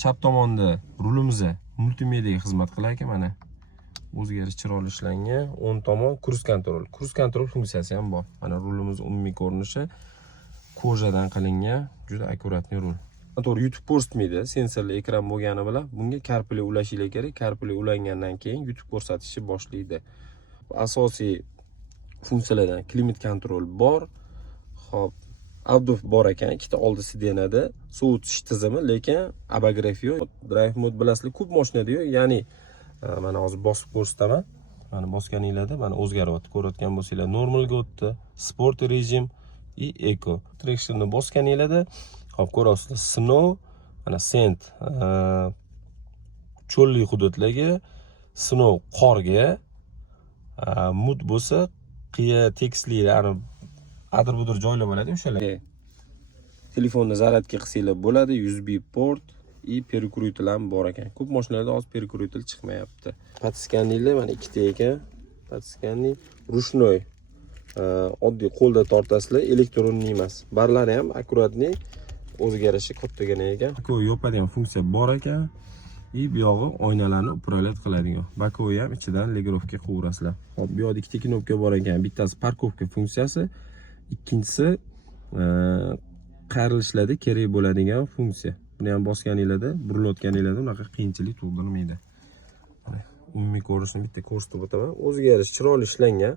chap tomonda rulimizni multimediya xizmat qilar ekan mana. O'zgarish chiroyli ishlangan. O'ng tomon kruz kontrol. Kruz kontrol funksiyasi ham bor. Mana rulimiz umumiy ko'rinishi kojadan qilingan, juda akkuratli rul. To'g'ri yutib ko'rsatmaydi, sensorli ekran bo'lgani bilan bunga CarPlay ulashingiz kerak. CarPlay ulangandan keyin yutib ko'rsatishni boshlaydi. Asosiy funksiyalardan klimat kontrol bor. Xo'p, outdoor bor ekan, ikkita oldi sidenada sovutish tizimi, lekin abagrev yo'q. Drive mod bilasizlar, ko'p mashinada yo'q, ya'ni mana hozir bosib ko'rsataman. Mana bosganingizda mana o'zgaryapti. Ko'rayotgan bo'lsanglar, normalga o'tdi, sport rejim и eco. Tractionni bosganingizda, hop ko'rasizlar, snow, mana sand, cho'lli hududlarga, snow qorga, mud bo'lsa, qiya tekisliklar, adir-budir joylar bo'ladi o'shalar. Telefonni zaryadga qilsanglar bo'ladi, USB port и перекрутитель ham bor ekan. Ko'p mashinalarda hozir перекрутитель chiqmayapti. Patskanliklar mana ikkita ekan. Patskanlik rushnoy. Oddiy qo'lda tortasizlar, elektronli emas. Barlari ham akkuratli, o'zgarishi kattagan ekan. Bakoy yopadigan funksiya bor ekan. И bu yog'i oynalarni upravlat qiladigan. Bakoy ham ichidan legirovka qilaverasizlar. Hop, bu yoqda ikkita knopka bor ekan. Bittasi parkovka funksiyasi, ikkinchisi qayrilishlarda kerak bo'ladigan funksiya. Buni ham bosganingizda, burilayotganingizda unaqa qiyinchilik tug'dirmaydi. Umumiy ko'rinishni bitta ko'rsatib o'taman. O'zgarish chiroyli ishlangan.